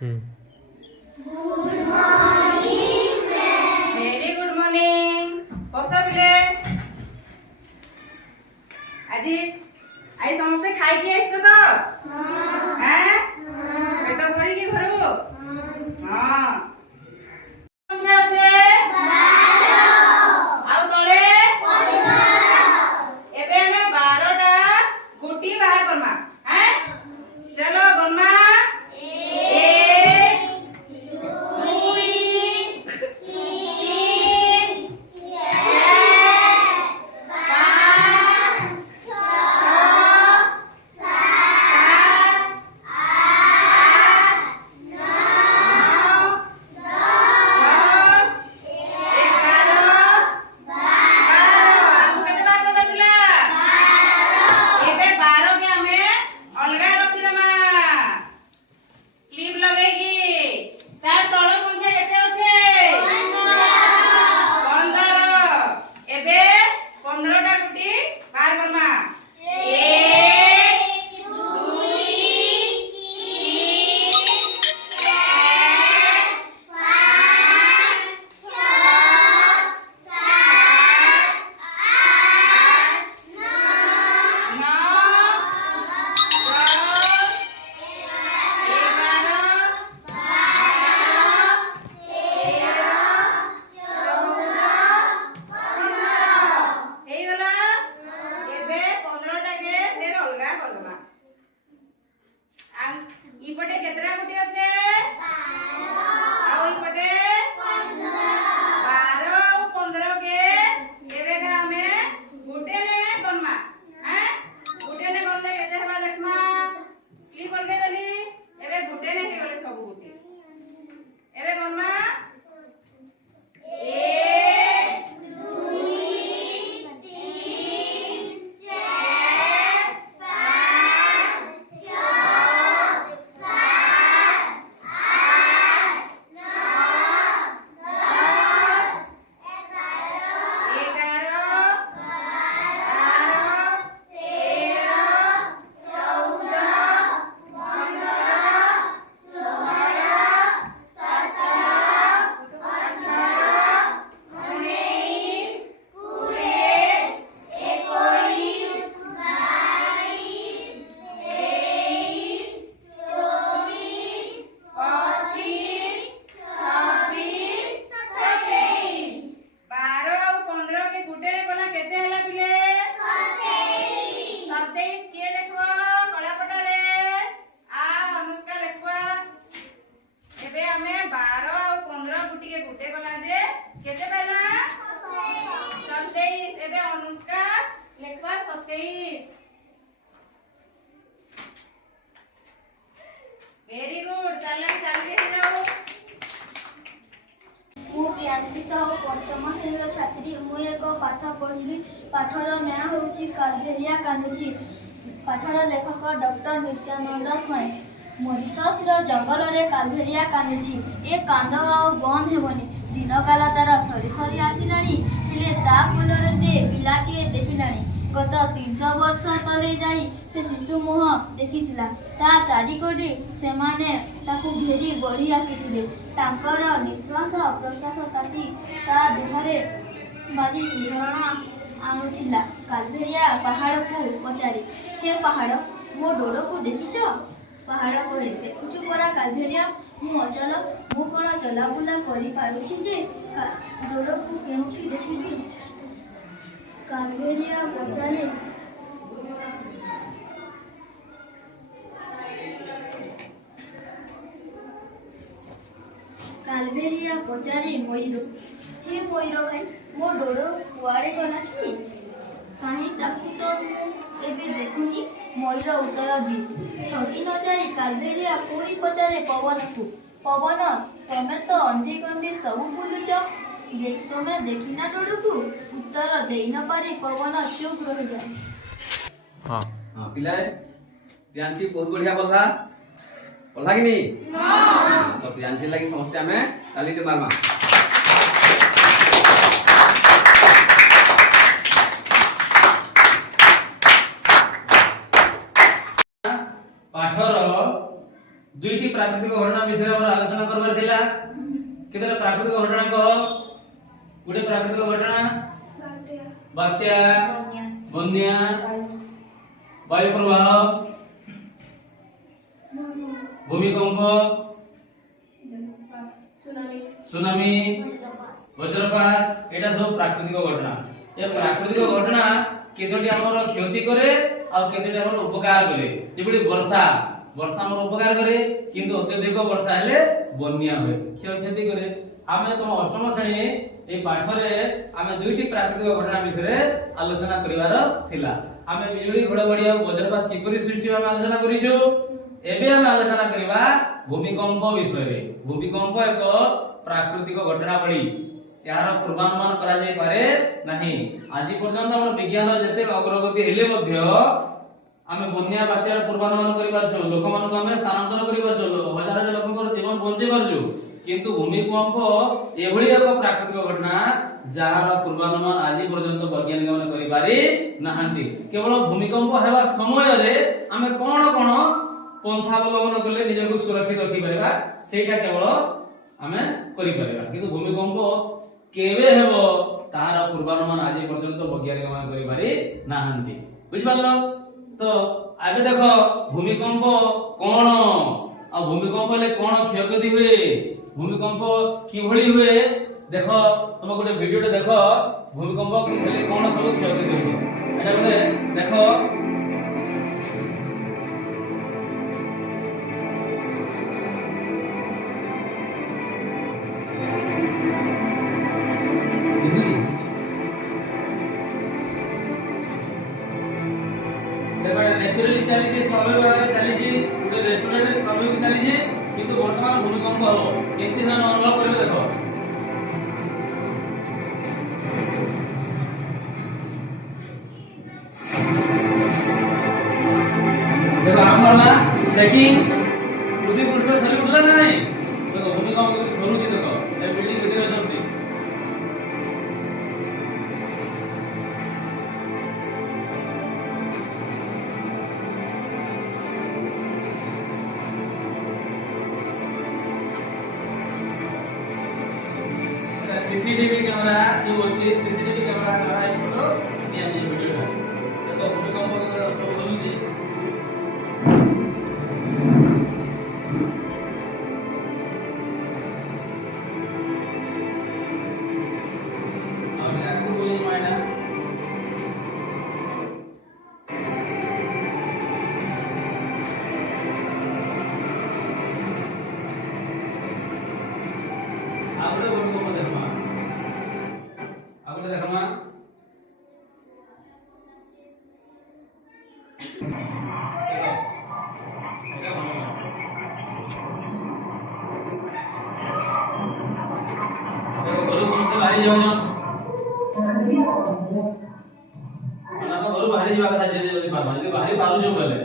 good morning very good morning बस पिले आज आई समस्ते खाई के आइछ तो हैं पेट भरी के घर हां संख्या আছে 12 आउ तळे 15 एबे हमें 12 टा गुटी बाहर करमा हैं चलो गनमा 1 2 3 इपटे केतरा गुटी আছে 12 ଆଉ इपटे 15 12 ଆଉ 15 के एबे का हमें गुटे ने गनमा हैं गुटे ने गनले केते हेबा देखमा की बोल के दली एबे गुटे ने हे गले सब गुटी एबे गनमा 1 2 3 गुटे गला जे केते पहला 27 एबे अनुष्का लेखवा 27 वेरी गुड चलन चल के जाओ मु प्रियांशी साहू पंचम श्रेणी छात्री मु एक पाठ पढ़ी पाठर नाँ होची कालबेलिया कांदुची पाठर लेखक डॉक्टर नित्यानंद स्वयं मॉरिशस जंगल रे कालबेलिया कांदुची ए कांद आउ बंद हेबनी दिन काल तार सरी सरी आसिलानी हेले ता कोलरे से पिलाटी देखिलानी गत 300 वर्ष तले जाई से शिशु मुह देखिथिला ता चारि कोडी से माने ताकू घेरी बढ़ी आसुथिले तांकर निश्वास प्रश्वास ताती ता देहरे बादी सिहरण आनुथिला कालबेलिया पहाड़ को पचारी हे पहाड़ मो डोड़ को देखिछ पहाड़ को देखुछु परा कालबेलिया मु अचल मु कोन चलाबुला करि पारुछि जे डोड़ को केउठी देखिबी कालबेलिया पचारे कालबेलिया पचारे मयूर हे मयूर भाई मो डोड़ कुआड़े गला कि कहीं ताकू तो एबे देखुनी मयूर उत्तर दी ठगी न जाए कालबेलिया पुणी पचारे पवन को पवन तमे तो अंधी गंधी सब बुलुच तुम्हें देखिना डोड़ को उत्तर दे न पारे पवन चुप रह जाए हां हां पिलाए प्रियांशी बहुत बढ़िया बोलला बोलला कि नहीं हां तो प्रियांशी लागि समस्त हमें ताली दे मारमा पाठर दुईटी प्राकृतिक घटना विषय हम आलोचना करबार थिला केतरा प्राकृतिक घटना कह गुटे प्राकृतिक घटना बात्या बन्या वायु प्रवाह भूमिकंप सुनामी वज्रपात एटा सब प्राकृतिक घटना ये प्राकृतिक घटना केतोटी हमर क्षति करे आ केतोटी हमर उपकार करे जेबडी वर्षा वर्षा हमर उपकार करे किंतु अत्यधिक वर्षा हेले बन्या होय क्षति करे आमे तुम अष्टम श्रेणी ए पाठरे आमे दुईटी प्राकृतिक घटना विषय आलोचना करिवार थिला आमे बिजुली घडघडी आ वज्रपात किपरि सृष्टि आमे आलोचना करिछु एबे आमे आलोचना करिवा भूमिकंप विषय रे भूमिकंप एक प्राकृतिक घटनावली यार पूर्वानुमान करा जाय पारे नाही आज पर्यंत हमर विज्ञान जते अग्रगति हेले मध्य आमे बन्या बात्यार पूर्वानुमान करि पारछु लोक मानको आमे स्थानांतर करि पारछु हजार लोककर जीवन बंचे पारछु किंतु भूमिकंप एभली एक प्राकृतिक घटना जहार पूर्वानुमान आज पर्यंत वैज्ञानिक माने करि पारि नाहांती केवल भूमिकंप हेबा समय रे आमे कोन कोन पंथा अवलंबन कले निजको सुरक्षित रखि परिबा सेटा केवल आमे करि परिबा किंतु भूमिकंप केवे हेबो तार पूर्वानुमान आज पर्यंत वैज्ञानिक माने करि पारि नाहांती बुझ पारलो तो आगे देखो भूमिकंप कोन आ भूमिकंप ले कोन क्षयक्षति हुए भूमिकंप किभଳି हुए देखो तुम गोटे वीडियो देखो भूमिकंप ले कोन सब क्षयक्षति हुए एटा गोटे देखो नेचुरली चली जे समय भाବରେ चली जे गोटे रेस्टोरेंट रे समय की चली जे किंतु वर्तमान भूमिकंप हो केते ना अनुभव करबे देखो देखो हमर ना सेटिंग पृथ्वी पृष्ठ थली उठला ना नहीं देखो भूमिकंप के थरू जी देखो ए बिल्डिंग भीतर अछंती सीसीटीवी कैमरा जो होची सीसीटीवी कैमरा लगा फोटो दिया जे वीडियो तो भूमिकंप तो बोलुची आमे आगु बोली मायना आगुले भूमिकंप देखमा आगुले देखमा देखो घरु समस्त बाहरी जाओ ना घरु बाहरी जावा कथा जे जे पारबा जे बाहरी पारु जो गले